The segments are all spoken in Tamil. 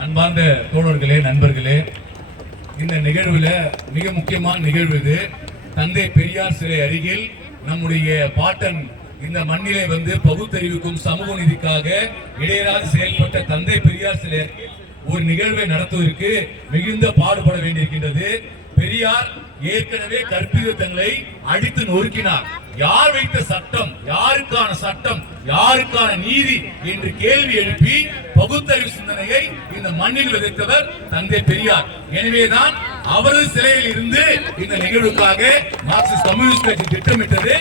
அன்பார்ந்த தோழர்களே நண்பர்களே இந்த நிகழ்வுல மிக முக்கியமான நிகழ்வு இது. தந்தை பெரியார் சிலை அருகில் நம்முடைய பாட்டன் இந்த மண்ணிலை வந்து பகுத்தறிவுக்கும் சமூக நீதிக்காக இடையராக செயல்பட்ட தந்தை பெரியார் சிலை அருகில் ஒரு நிகழ்வை நடத்துவதற்கு மிகுந்த பாடுபட வேண்டியிருக்கின்றது. பெரியார் ஏற்கனவே கற்பிதங்களை அடித்து நொறுக்கினார். யார் வைத்த சட்டம் யாருக்கான சட்டம் யாருக்கான நீதி என்று கேள்வி எழுப்பி பகுத்தறிவு சிந்தனையை இந்த மண்ணில் விதைத்தவர் தந்தை பெரியார். எனவேதான் அவரது சிலையில் இருந்து இந்த நிகழ்வுக்காக மார்க்சிஸ்ட் கம்யூனிஸ்ட் கட்சி திட்டமிட்டது.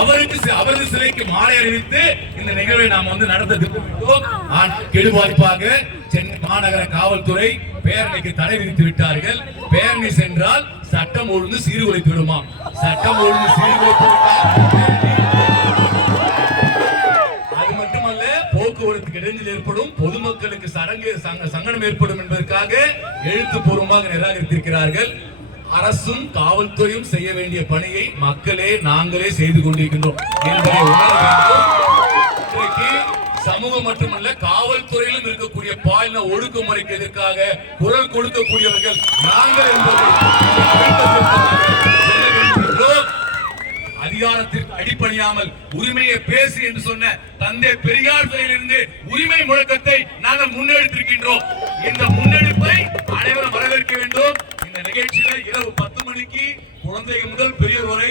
அவருக்கு அவரது சிலைக்கு மாலை அறிவித்து இந்த நிகழ்வை நாம் வந்து நடத்த திட்டமிட்டோம் ஆனால் கெடுவாய்ப்பாக சென்னை மாநகர காவல்துறை பேரணிக்கு தடை விதித்து விட்டார்கள். பேரணி சென்றால் சட்டம் ஒழுங்கு சீர்குலைத்து விடுமா சட்டம் ஒழுங்கு சீர்குலைத்து அது மட்டுமல்ல போக்குவரத்து இடைஞ்சல் ஏற்படும். பொதுமக்களுக்கு சடங்கு சங்க- சங்கடம் ஏற்படும் என்பதற்காக எழுத்துப்பூர்வமாக நிராகரித்திருக்கிறார்கள். அரசும் காவல்துறையும் செய்ய வேண்டிய பணியை மக்களே நாங்களே செய்து கொண்டிருக்கின்றோம். என்பதை உணர வேண்டும். சமூகம் மட்டுமல்ல இருக்கக்கூடிய ஒடுக்குமுறைக்கு எதிர்க்காக குரல் கொடுக்கக்கூடியவர்கள் நாங்கள் என்பதை அதிகாரத்திற்கு அடிப்பணியாமல் உரிமையை பேசு என்று சொன்ன தந்தை பெரியார் இருந்து உரிமை முழக்கத்தை நாங்கள் முன்னெடுத்திருக்கின்றோம். இந்த முன்னெடுப்பை அனைவரும் வரவேற்க வேண்டும். இந்த நிகழ்ச்சியில இரவு பத்து மணிக்கு குழந்தைகள் முதல் பெரியவர் வரை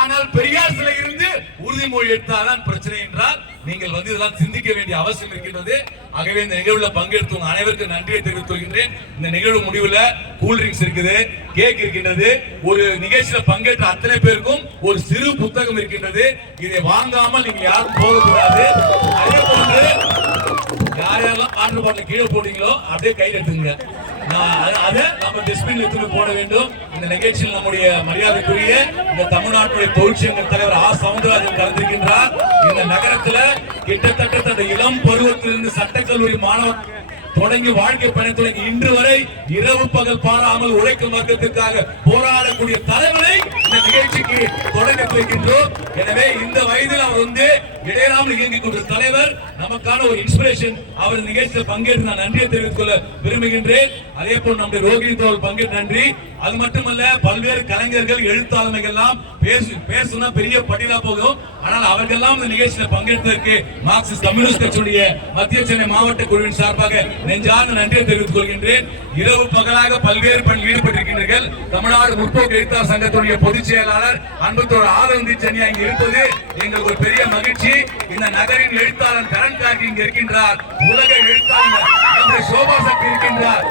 ஆனால் பெரியார் சிலை இருந்து உறுதிமொழி எடுத்தால்தான் பிரச்சனை என்றால் நீங்கள் வந்து இதெல்லாம் சிந்திக்க வேண்டிய அவசியம் இருக்கின்றது. ஆகவே இந்த நிகழ்வுல பங்கெடுத்து அனைவருக்கும் நன்றியை தெரிவித்துக் கொள்கின்றேன். இந்த நிகழ்வு முடிவுல கூல்ட்ரிங்க்ஸ் இருக்குது கேக் இருக்கின்றது ஒரு நிகழ்ச்சியில பங்கேற்ற அத்தனை பேருக்கும் ஒரு சிறு புத்தகம் இருக்கின்றது. இதை வாங்காமல் நீங்க யாரும் போகக்கூடாது. அதே போன்று யார் யாரெல்லாம் பாட்டு பாட்டில் கீழே போட்டீங்களோ அப்படியே கையில் எடுத்துங்க அதை நம்ம டஸ்ட்பின்ல எடுத்து போட வேண்டும். இந்த நிகழ்ச்சியில் நம்முடைய மரியாதைக்குரிய இந்த தமிழ்நாட்டுடைய தொழிற்சங்க தலைவர் ஆ சவுந்தரராஜன் கலந்திருக்கின்றார். இந்த நகரத்துல கிட்டத்தட்ட தந்த இளம் பருவத்திலிருந்து சட்டக்கல்லூரி மாணவன் தொடங்கி வாழ்க்கை பயணம் இன்று வரை இரவு பகல் பாராமல் உழைக்கும் வர்க்கத்திற்காக போராடக்கூடிய தலைவரை இந்த நிகழ்ச்சிக்கு தொடங்க வைக்கின்றோம். எனவே இந்த வயதில் அவர் வந்து இடையராமல் இயங்கிக் கொண்ட தலைவர் நமக்கான ஒரு இன்ஸ்பிரேஷன் அவர் நிகழ்ச்சியில் பங்கேற்று நான் நன்றியை தெரிவித்துக் கொள்ள விரும்புகின்றேன். அதே போல் நம்முடைய ரோகிணி தோல் பங்கேற்று நன்றி. அது மட்டுமல்ல பல்வேறு கலைஞர்கள் எழுத்தாளர்கள் எல்லாம் பேசு பேசுனா பெரிய பட்டியலா போகும். ஆனால் அவர்கள்லாம் இந்த நிகழ்ச்சியில பங்கேற்றதற்கு மார்க்சிஸ்ட் கம்யூனிஸ்ட் கட்சியுடைய மத்திய சென்னை மாவட்ட குழுவின் சார்பாக நெஞ்சார்ந்த நன்றியை தெரிவித்துக் கொள்கின்றேன். இரவு பகலாக பல்வேறு பணியில் ஈடுபட்டிருக்கின்றீர்கள். தமிழ்நாடு முற்போக்கு எழுத்தாளர் சங்கத்துடைய பொதுச் செயலாளர் அன்பத்தோடு ஆதரவு சென்னியா இங்க இருப்பது எங்களுக்கு ஒரு பெரிய மகிழ்ச்சி. இந்த நகரின் எழுத்தாளர் கரண் கார்கி இங்க இருக்கின்றார். உலக எழுத்தாளர் நம்முடைய சோபா சக்தி இருக்கின்றார்.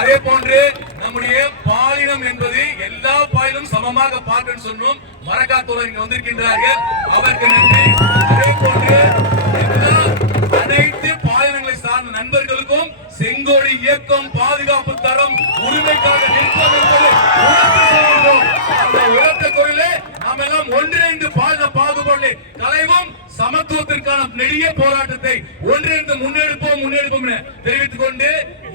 அதே போன்று நம்முடைய பாலினம் என்பது எல்லா பாலினும் சமமாக பார்க்கன்னு சொன்னோம். மரக்காத்தோழர் இங்க வந்திருக்கின்றார்கள். அவருக்கு நன்றி. சமத்துவத்திற்கான நெடிய போராட்டத்தை ஒன்றிணைந்து முன்னெடுப்போம் தெரிவித்துக் கொண்டு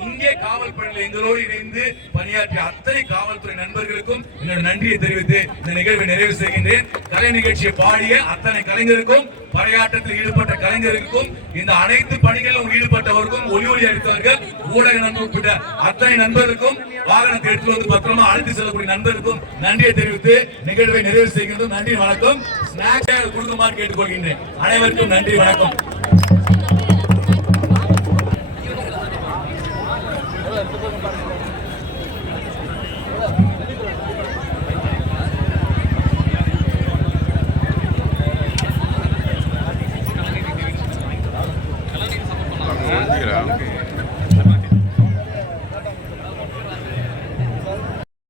இங்கே காவல் பணியில் எங்களோடு இணைந்து பணியாற்றிய அத்தனை காவல்துறை நண்பர்களுக்கும் என்னோட நன்றியை தெரிவித்து இந்த நிகழ்வை நிறைவு செய்கின்றேன். கலை நிகழ்ச்சியை பாடிய அத்தனை கலைஞருக்கும் பறையாட்டத்தில் ஈடுபட்ட கலைஞருக்கும் இந்த அனைத்து பணிகளிலும் ஈடுபட்டவருக்கும் ஒளி ஒளி அளித்தவர்கள் ஊடக நண்பர் உட்பட்ட அத்தனை நண்பருக்கும் வாகனத்தை எடுத்து வந்து பத்திரமா அழைத்து செல்லக்கூடிய நண்பருக்கும் நன்றியை தெரிவித்து நிகழ்வை நிறைவு செய்கின்றோம். நன்றி வணக்கம். ஸ்நாக்ஸ் கொடுக்குமாறு கேட்டுக்கொள்கின்றேன். அனைவருக்கும் நன்றி வணக்கம்.